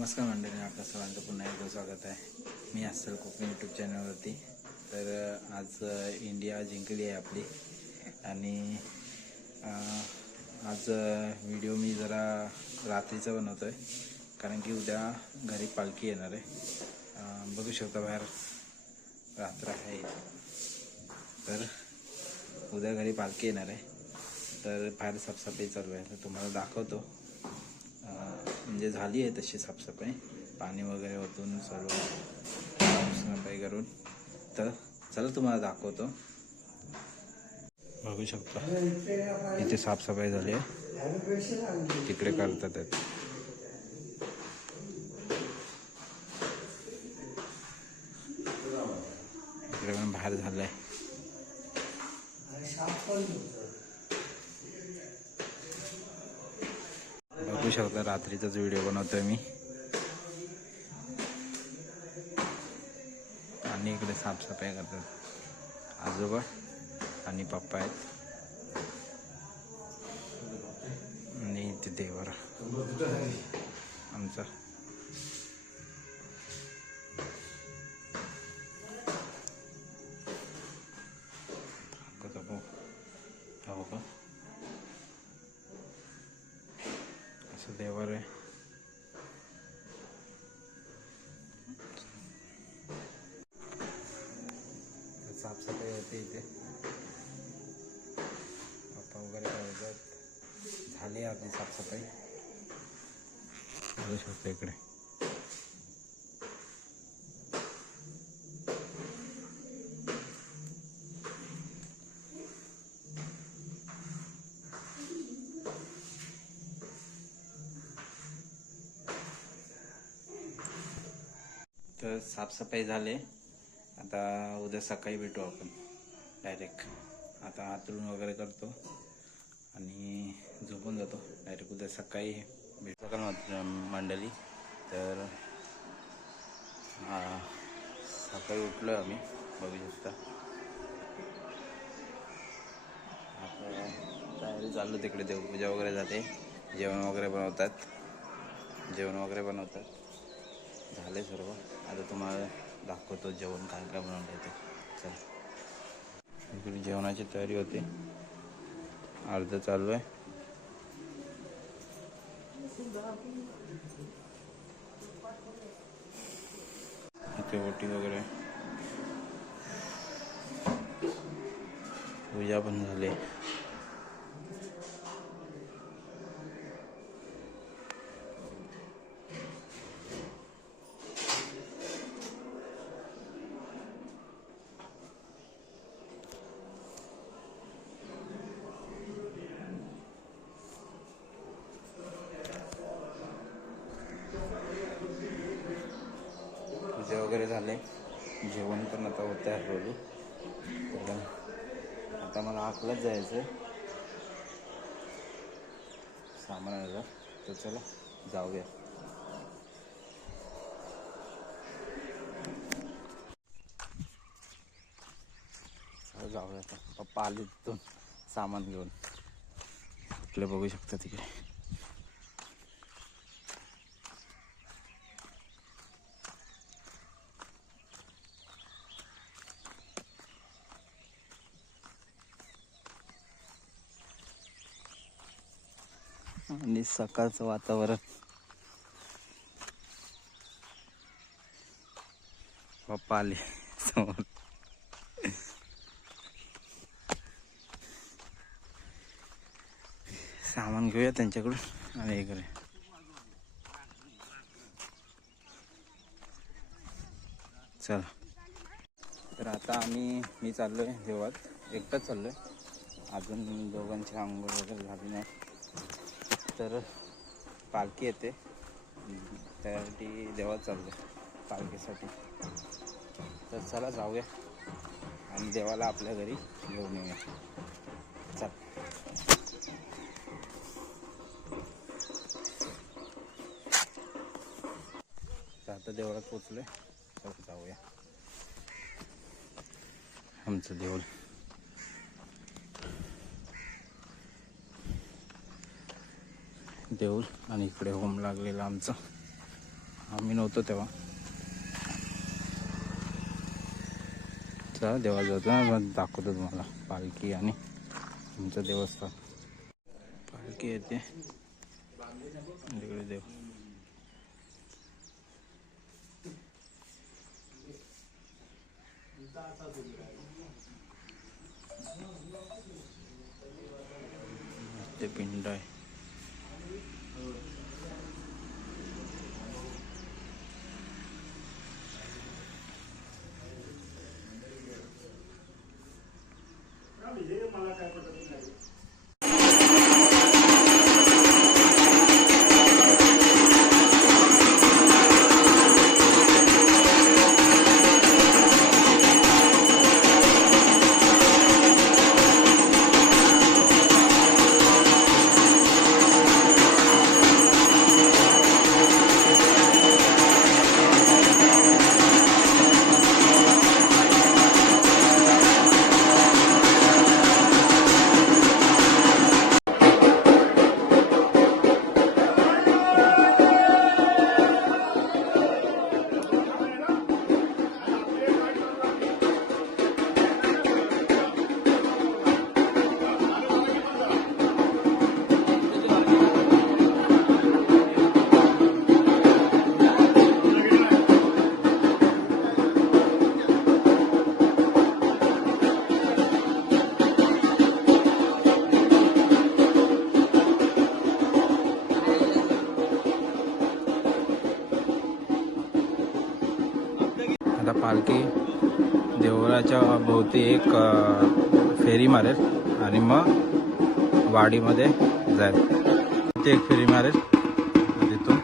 नमस्कार मंडळी, आपल्या सर्वांचं पुन्हा एकदा स्वागत आहे. मी अस्सल कोकणी यूट्यूब चॅनलवरती. तर आज इंडिया जिंकली आहे आपली आणि आज व्हिडिओ मी जरा रात्रीचा बनवतो आहे, कारण की उद्या घरी पालखी येणार आहे. बघू शकता बाहेर रात्र आहे, तर उद्या घरी पालखी येणार आहे. तर बाहेर साफसफाई चालू आहे, तर तुम्हाला दाखवतो. म्हणजे झाली आहे तशी साफसफाई, पाणी वगैरे ओतून सर्व साफसफाई करून. तर चला तुम्हाला दाखवतो. बघू शकता इथे साफसफाई झाली आहे, तिकडे करतात आहेत. इकडे पण बाहेर झालंय. बघू शकता रात्रीचाच व्हिडिओ बनवतोय मी. आणि इकडे साफसफाई करतात आजोबा आणि पप्पा आहेत. आणि इथे देवर आमचा. हो का, असं देवर आहे. साफसफाई होते इथे, पप्पा वगैरे करतात. झाली आपली साफसफाई. बघू शकतो इकडे. तर साफसफाई झाली. आता उद्या सकाळी भेटू आपण डायरेक्ट. आता हातरून वगैरे करतो आणि झोपून जातो. डायरेक्ट उद्या सकाळी भेटू का मंडळी. तर सकाळी उठलो आम्ही, बघू शकता. आता तयारी चालू, तिकडे देवपूजा वगैरे जाते, जेवण वगैरे बनवतात. झाले सर्व. आता तुम्हाला दाखवतो जेवण काय काय बनवलं ते. चल, इकडे जेवणाची तयारी होते, अर्ध चालू आहे. इथे ओटी वगैरे, पूजा पण झाली. पूजा वगैरे झाले, जेवण पण आता होतं आहे हळूहळू. तर आता मला आकलाच जायचं सामान आलं, तर चला जाऊया. जाऊया आता. पप्पा आले तिथून सामान घेऊन. आपलं बघू शकता तिकडे. आणि सकाळचं वातावरण. पप्पा आले समोर. सामान घेऊया त्यांच्याकडून आणि हे करूया. चला. तर आता मी चाललो आहे देवात, एकटाच चाललो आहे. अजून दोघांची आंघोळ वगैरे झाली नाही. तर पालखी येते, त्यासाठी देवात चाललो आहे पालखीसाठी. तर चला जाऊया आणि देवाला आपल्या घरी घेऊन येऊया. चल. आता देवळात पोचलोय, तर जाऊया. आमचं देऊळ आणि इकडे होम लागलेला आमचा. आम्ही नव्हतो तेव्हा. चला देवाजवळ मग दाखवतो तुम्हाला पालखी आणि तुमचं देवस्थान. पालखी येते इकडे देव. ते पिंड आहे. आता पालखी देवळाच्या भोवती एक फेरी मारेल आणि मग वाडीमध्ये जाईल. ते एक फेरी मारेल तिथून.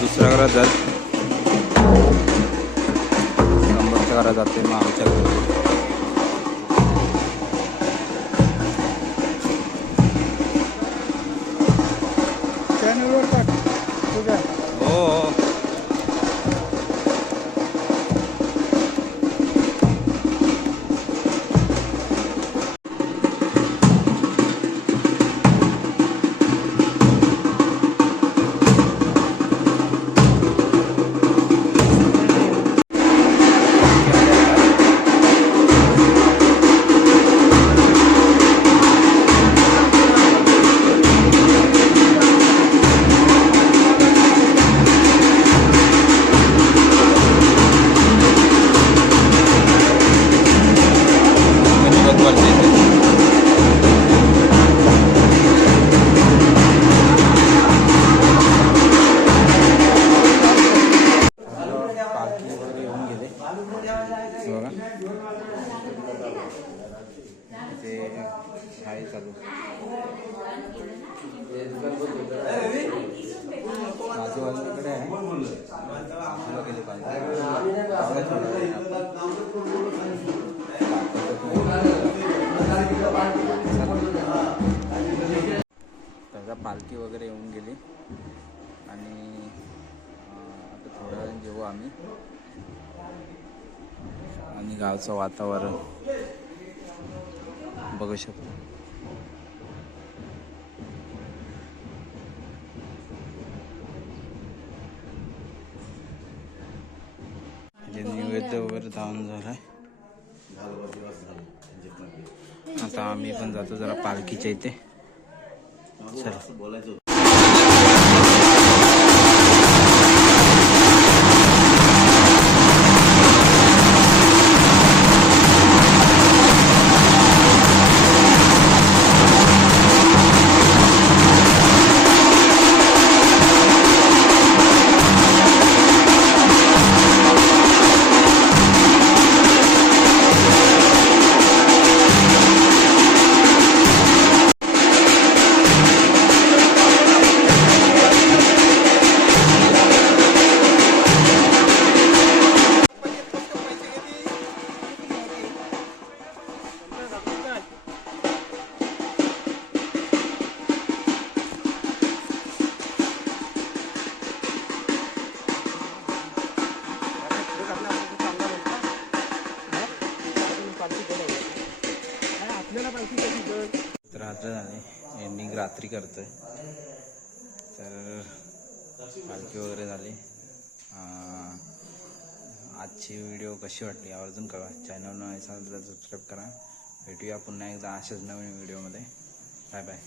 दुसऱ्या घरात जात नंबरच्या घरात जाते मग आमच्या घरी. हो हो. बाजूवाल्याकडे आहे गेले पाहिजे. पालखी वगैरे येऊन गेली आणि आता थोड्या वेळ जेवू आम्ही. आणि गावचं वातावरण बघू शकतो. नैवेद्य वगैरे धावून झालाय. आता आम्ही पण जातो जरा पालखीच्या इथे. चला. रात्र झाली, एंडिंग रात्री करतोय. तर पालखी वगैरे झाली. आजची व्हिडिओ कशी वाटली आवर्जून कळवा. चॅनल नवीन असेल तर सबस्क्राईब करा. भेटूया पुन्हा एकदा अशाच नवीन व्हिडिओमध्ये. Bye bye.